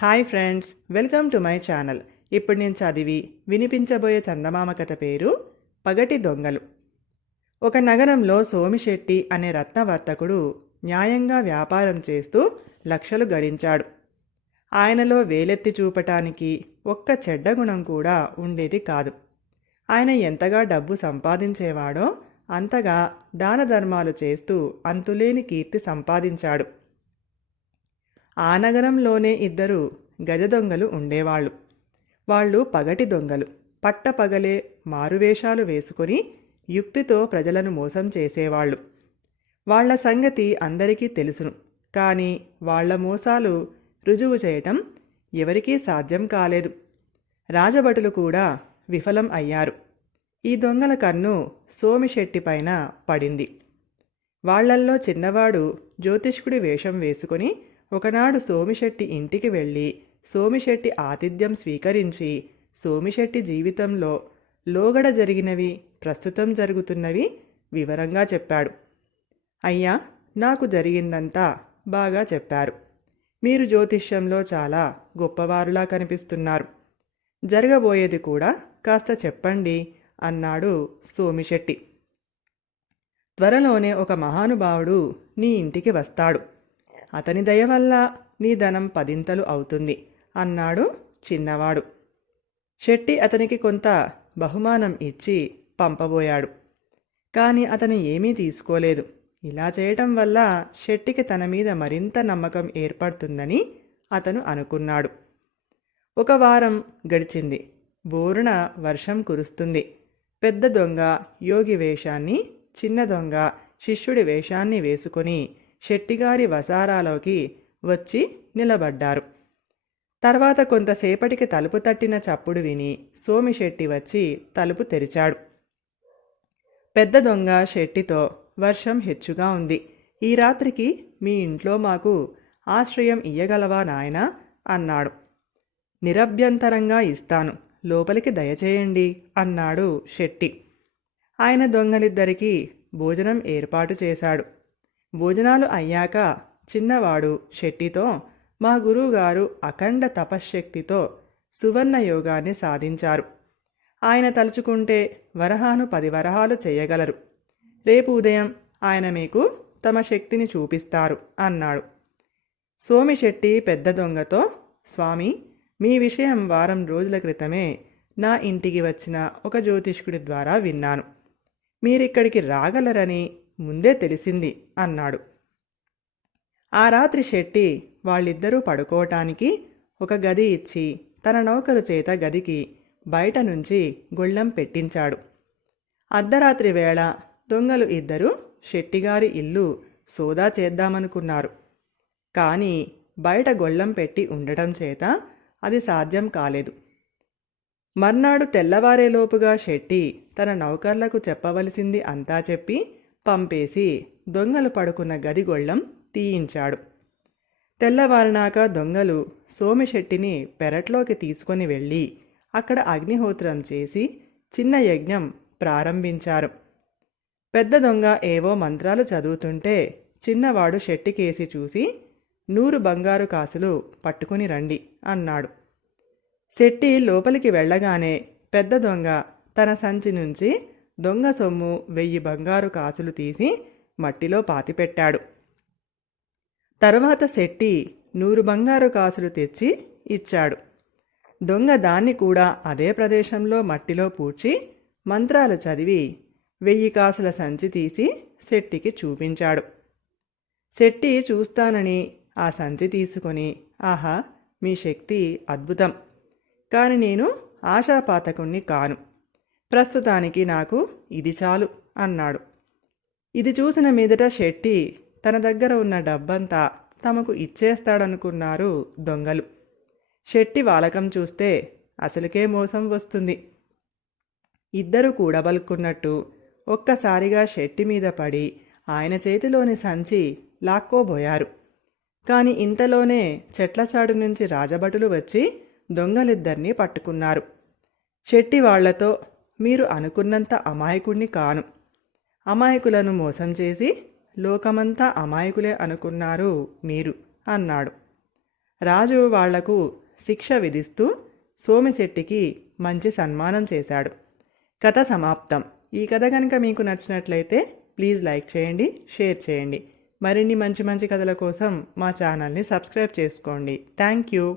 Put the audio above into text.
Hi friends welcome to my channel. ఇప్పుడు నేను చదివి వినిపించబోయే చందమామ కథ పేరు పగటి దొంగలు. ఒక నగరంలో సోమిశెట్టి అనే రత్నవర్తకుడు న్యాయంగా వ్యాపారం చేస్తూ లక్షలు గడించాడు. ఆయనలో వేలెత్తి చూపటానికి ఒక్క చెడ్డ గుణం కూడా ఉండేది కాదు. ఆయన ఎంతగా డబ్బు సంపాదించేవాడో అంతగా దాన ధర్మాలు చేస్తూ అంతులేని కీర్తి సంపాదించాడు. ఆ నగరంలోనే ఇద్దరు గజ దొంగలు ఉండేవాళ్ళు. వాళ్ళు పగటి దొంగలు. పట్టపగలే మారువేషాలు వేసుకొని యుక్తితో ప్రజలను మోసం చేసేవాళ్ళు. వాళ్ళ సంగతి అందరికీ తెలుసును. కానీ వాళ్ళ మోసాలు రుజువు చేయటం ఎవరికీ సాధ్యం కాలేదు. రాజభటులు కూడా విఫలం అయ్యారు. ఈ దొంగల కన్ను సోమిశెట్టి పైన పడింది. వాళ్ళల్లో చిన్నవాడు జ్యోతిష్కుడి వేషం వేసుకొని ఒకనాడు సోమిశెట్టి ఇంటికి వెళ్ళి సోమిశెట్టి ఆతిథ్యం స్వీకరించి సోమిశెట్టి జీవితంలో లోగడ జరిగినవి ప్రస్తుతం జరుగుతున్నవి వివరంగా చెప్పాడు. అయ్యా నాకు జరిగిందంతా బాగా చెప్పారు. మీరు జ్యోతిష్యంలో చాలా గొప్పవారులా కనిపిస్తున్నారు. జరగబోయేది కూడా కాస్త చెప్పండి అన్నాడు సోమిశెట్టి. త్వరలోనే ఒక మహానుభావుడు నీ ఇంటికి వస్తాడు. అతని దయ వల్ల నీ ధనం పదింతలు అవుతుంది అన్నాడు చిన్నవాడు. శెట్టి అతనికి కొంత బహుమానం ఇచ్చి పంపబోయాడు. కానీ అతను ఏమీ తీసుకోలేదు. ఇలా చేయటం వల్ల శెట్టికి తన మీద మరింత నమ్మకం ఏర్పడుతుందని అతను అనుకున్నాడు. ఒక వారం గడిచింది. బోరున వర్షం కురుస్తుంది. పెద్ద దొంగ యోగి వేషాన్ని చిన్న దొంగ శిష్యుడి వేషాన్ని వేసుకొని శెట్టిగారి వసారాలోకి వచ్చి నిలబడ్డారు. తర్వాత కొంతసేపటికి తలుపు తట్టిన చప్పుడు విని సోమిశెట్టి వచ్చి తలుపు తెరిచాడు. పెద్ద దొంగ శెట్టితో వర్షం హెచ్చుగా ఉంది. ఈ రాత్రికి మీ ఇంట్లో మాకు ఆశ్రయం ఇయ్యగలవా నాయనా? అన్నాడు. నిరభ్యంతరంగా ఇస్తాను. లోపలికి దయచేయండి అన్నాడు శెట్టి. ఆయన దొంగలిద్దరికీ భోజనం ఏర్పాటు చేశాడు. భోజనాలు అయ్యాక చిన్నవాడు శెట్టితో మా గురువుగారు అఖండ తపశ్శక్తితో సువర్ణ యోగాన్ని సాధించారు. ఆయన తలుచుకుంటే వరహాను పది వరహాలు చేయగలరు. రేపు ఉదయం ఆయన మీకు తమ శక్తిని చూపిస్తారు అన్నాడు. సోమిశెట్టి పెద్ద దొంగతో స్వామి మీ విషయం వారం రోజుల క్రితమే నా ఇంటికి వచ్చిన ఒక జ్యోతిష్కుడి ద్వారా విన్నాను. మీరిక్కడికి రాగలరని ముందే తెలిసింది అన్నాడు. ఆ రాత్రి శెట్టి వాళ్ళిద్దరూ పడుకోవటానికి ఒక గది ఇచ్చి తన నౌకరు చేత గదికి బయట నుంచి గుళ్ళం పెట్టించాడు. అర్ధరాత్రి వేళ దొంగలు ఇద్దరు శెట్టిగారి ఇల్లు సోదా చేద్దామనుకున్నారు. కానీ బయట గొళ్ళం పెట్టి ఉండటం చేత అది సాధ్యం కాలేదు. మర్నాడు తెల్లవారేలోపుగా శెట్టి తన నౌకర్లకు చెప్పవలసింది అంతా చెప్పి పంపేసి దొంగలు పడుకున్న గదిగొళ్ళం తీయించాడు. తెల్లవారినాక దొంగలు సోమిశెట్టిని పెరట్లోకి తీసుకొని వెళ్ళి అక్కడ అగ్నిహోత్రం చేసి చిన్న యజ్ఞం ప్రారంభించారు. పెద్ద దొంగ ఏవో మంత్రాలు చదువుతుంటే చిన్నవాడు శెట్టికేసి చూసి నూరు బంగారు కాసులు పట్టుకుని రండి అన్నాడు. శెట్టి లోపలికి వెళ్ళగానే పెద్ద దొంగ తన సంచి నుంచి దొంగ సొమ్ము వెయ్యి బంగారు కాసులు తీసి మట్టిలో పాతిపెట్టాడు. తరువాత శెట్టి నూరు బంగారు కాసులు తెచ్చి ఇచ్చాడు. దొంగ దాన్ని కూడా అదే ప్రదేశంలో మట్టిలో పూడ్చి మంత్రాలు చదివి వెయ్యి కాసుల సంచి తీసి శెట్టికి చూపించాడు. శెట్టి చూస్తానని ఆ సంచి తీసుకొని ఆహా మీ శక్తి అద్భుతం. కాని నేను ఆశాపాతకుణ్ణి కాను. ప్రస్తుతానికి నాకు ఇది చాలు అన్నాడు. ఇది చూసిన మీదట శెట్టి తన దగ్గర ఉన్న డబ్బంతా తమకు ఇచ్చేస్తాడనుకున్నారు దొంగలు. శెట్టి వాలకం చూస్తే అసలుకే మోసం వస్తుంది. ఇద్దరు కూడబలుక్కున్నట్టు ఒక్కసారిగా శెట్టి మీద పడి ఆయన చేతిలోని సంచి లాక్కోబోయారు. కాని ఇంతలోనే చెట్లచాడు నుంచి రాజభటులు వచ్చి దొంగలిద్దరినీ పట్టుకున్నారు. శెట్టి వాళ్ళతో మీరు అనుకున్నంత అమాయకుణ్ణి కాను. అమాయకులను మోసం చేసి లోకమంతా అమాయకులే అనుకున్నారు మీరు అన్నాడు. రాజు వాళ్ళకు శిక్ష విధిస్తూ సోమిశెట్టికి మంచి సన్మానం చేశాడు. కథ సమాప్తం. ఈ కథ కనుక మీకు నచ్చినట్లయితే ప్లీజ్ లైక్ చేయండి షేర్ చేయండి. మరిన్ని మంచి మంచి కథల కోసం మా ఛానల్ని సబ్స్క్రైబ్ చేసుకోండి. Thank you.